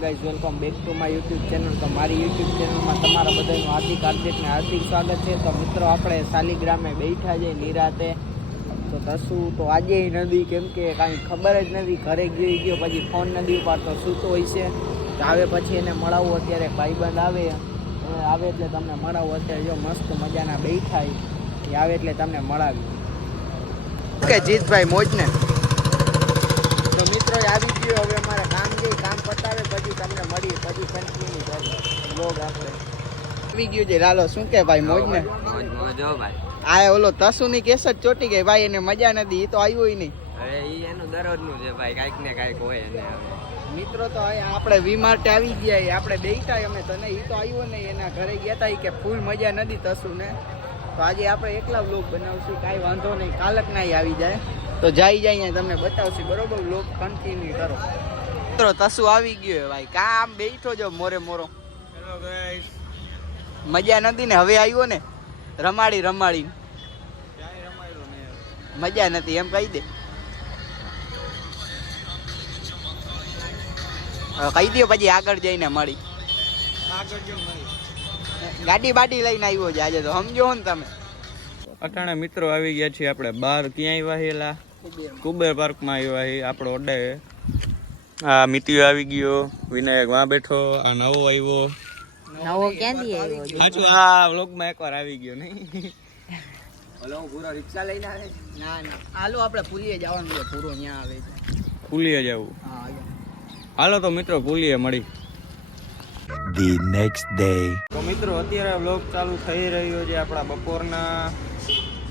Guys, welcome back to my YouTube channel. તો મારી YouTube ચેનલમાં તમારા બધાનું હાર્દિક સ્વાગત છે. તો મિત્રો, આપણે શાલિગ્રામે બેઠા જઈએ નિરાતે. તો તસું તો આજે નથી, કેમ કે કાંઈ ખબર જ નથી. ઘરે ગયો પછી ફોન નથી ઉપાડતો, સૂતો હોય છે. આવે પછી એને મળાવું. અત્યારે ભાઈબંધ આવે એટલે તમને મળાવું. અત્યારે જો મસ્ત મજાના બેઠા આવે એટલે તમને મળાવી. ઓકે જીતભાઈ, મોજ ને. તો મિત્રો આવી ગયો. હવે અમારે કામ પતાવે પછી તમને મળીએ, પછી કન્ટિન્યુ કરીએ બ્લોગ. આપણે આવી ગયું છે. લાલો શું કે ભાઈ, મોજ ને? મોજ ભાઈ. આ ઓલો તસુની કેસેટ ચોટી ગઈ ભાઈ, એને મજા નથી. એ તો આવ્યો નહીં. હવે એનું દરરોજનું છે ભાઈ, કાંઈક ને કાંઈક હોય એને. મિત્રો તો આપણે વી માટે આવી ગયા. આપણે બેઠા અમે તને. એ તો આવ્યો નહીં, એના ઘરે ગયા હતા. કે ફૂલ મજા નથી તસુને. તો આજે આપણે એકલા વ્લોગ બનાવશું. કાંઈ વાંધો નહીં, કાલક ના આવી જાય તો જાય તમને બતાવશું. બરોબર, વ્લોગ કન્ટિન્યુ કરો. મિત્રો તસુ આવી ગયો ભાઈ. કામ બેઠો જો મોરે મોરો. Hello guys. મજા નથી ને? હવે આવ્યો ને રમાડી મજા નથી એમ કહી દે. કહી દો પછી આગળ જઈને મળી. ગાડી બાડી લઈને આવ્યો છે આજે તો, સમજો ને તમે. અટાણે મિત્રો આવી ગયા છીએ આપણે બહાર. ક્યાં આવ્યા હેલા? કુબેર પાર્કમાં આવ્યા છે. આપણો ઓડે આ મિતિયો આવી ગયો, વિનાયક વાં બેઠો, આ નવો આવ્યો. નવો ક્યાંથી આવ્યો? સાચું આ વ્લોગમાં એકવાર આવી ગયો નહીં? ઓલો પૂરો રિક્ષા લઈને આવે છે. ના હાલો આપણે પુલીએ જવાનું છે. પૂરો ત્યાં આવે છે. પુલીએ જવું? હા હાલો તો મિત્રો પુલીએ મળી. The next day. તો મિત્રો અત્યારે વ્લોગ ચાલુ થઈ રહ્યો છે આપણા બપોરના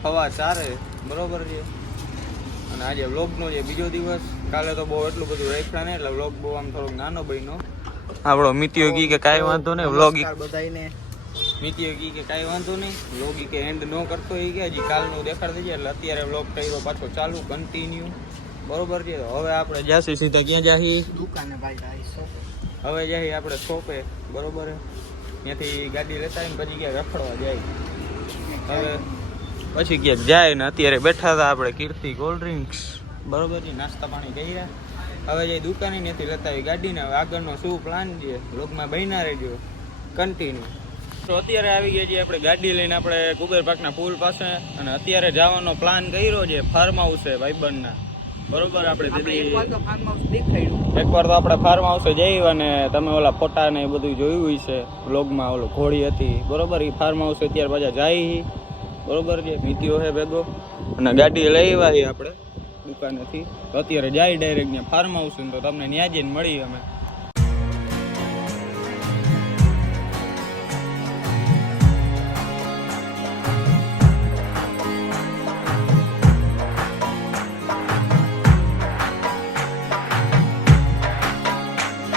4:15 બરોબર છે. અને આજે વ્લોગનો જે બીજો દિવસ. કાલે તો બહુ એટલું બધું રાખ્યા ને, એટલે વ્લોગ બહુ આમ થોડોક નાનો બન્યો. આપણો મિતિયો કી કે કાંઈ વાંધો નહીં વ્લોગ. બધાને મિતિયો કી કે કાંઈ વાંધો નહીં વ્લોગ કે એન્ડ ન કરતો એ કે હજી કાલનું દેખાડતી છે. એટલે અત્યારે વ્લોગ કર્યો પાછો ચાલુ કન્ટિન્યુ બરોબર છે. હવે આપણે જાસી સીધા ક્યાં જાહી? દુકાને ભાઈ. હવે જાય આપણે શોપે બરોબર. ત્યાંથી ગાડી લેતા આવીને પછી ક્યાંક રખડવા જાય. હવે પછી ક્યાંક જાય ને. અત્યારે બેઠા હતા આપણે કીર્તિ કોલ્ડ ડ્રિંક્સ બરોબર છે. નાસ્તા પાણી કર્યા. હવે જાય દુકાને, ત્યાંથી લેતા આવી ગાડીને. હવે આગળનો શું પ્લાન છે વ્લોગમાં બન્યા રહેજો કન્ટિન્યુ. તો અત્યારે આવી ગયા છીએ આપણે ગાડી લઈને આપણે કુબેર પાર્કના પુલ પાસે. અને અત્યારે જવાનો પ્લાન કર્યો છે ફાર્મ હાઉસ છે ભાઈબંધના બરોબર. આપણે એકવાર તો આપણે ફાર્મ હાઉસે જઈ અને તમે ઓલા ફોટા ને એ બધું જોયું છે વ્લોગમાં. ઓલો ઘોડી હતી બરોબર. એ ફાર્મ હાઉસ અત્યારે પાછા જાય બરોબર છે. મિતિયો હે ભેગો અને ગાડી લઈ આવી આપણે દુકાનેથી. તો અત્યારે જાય ડાયરેક્ટ ત્યાં ફાર્મ હાઉસ. તો તમને ત્યાં જઈને મળી અમે.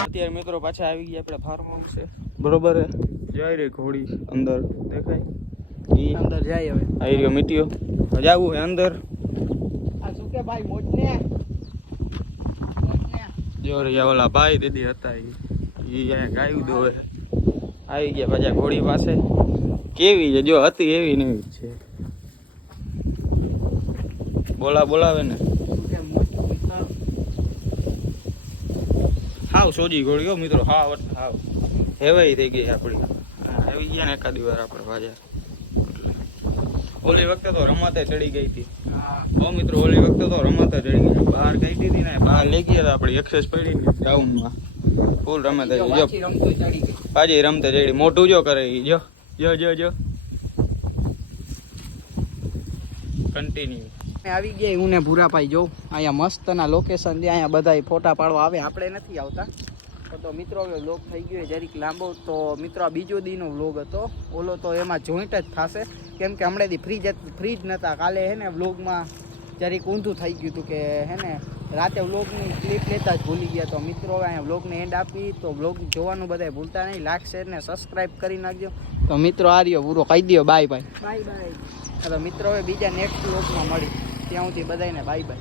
અત્યારે મિત્રો પાછા આવી ગયા આપણે ફાર્મ હાઉસ છે બરોબર. જાય રે ઘોડી અંદર દેખાય ઈ અંદર જાય. હવે આવી રહ્યો મિટિયો. જાવું હે અંદર. આ શું કે ભાઈ, મોજ ને? જો રે ઓલા ભાઈ દીદી હતા ઈ અહીંયા ગાયું દોવે. આવી ગયા પાછા ઘોડી પાસે. કેવી છે જો, હતી એવી ને એવી જ છે. બોલાવે ને. હાવ સોજી ઘોડી હો મિત્રો. હાવ હેવાઈ થઈ ગઈ આપણી. આવી ગયા ને એકાદી વાર આપણે પાછા. ઓલી વખતે તો રમતે ચડી ગઈ હતી. હો મિત્રો, ઓલી વખતે તો રમતે ચડી ગઈ. બહાર ગઈ હતી ને, બહાર લઈ ગયા હતા આપણી એક્સેસ પડી ને ગ્રાઉન્ડમાં. ફૂલ રમત જો પાછી રમતે ચડી. મોટું જો કરે જો કન્ટિન્યુ. આવી ગયા હું ને ભૂરાભાઈ. જો અહીંયા મસ્તના લોકેશન છે. અહીંયા બધા ફોટા પાડવા આવે. આપણે નથી આવતા. તો મિત્રો હવે વ્લોગ થઈ ગયો જરીક લાંબો. તો મિત્રો આ બીજો દીનો વ્લોગ હતો. ઓલો તો એમાં જોઈન્ટ જ થશે, કેમ કે હમણાંથી ફ્રી જ નહોતા. કાલે હે ને વ્લોગમાં જરીક ઊંધું થઈ ગયું હતું કે હે ને રાતે વ્લોગની ક્લિપ લેતા જ ભૂલી ગયા. તો મિત્રો હવે અહીંયા વ્લોગને એન્ડ આપી. તો વ્લોગ જોવાનું બધા ભૂલતા નહીં. લાઈક શેર ને સબસ્ક્રાઈબ કરી નાખજો. તો મિત્રો આ રહ્યો પૂરો કહી દો. બાય. તો મિત્રો હવે બીજા નેક્સ્ટ વ્લોગમાં મળી. ત્યાં સુધી બધાને બાય.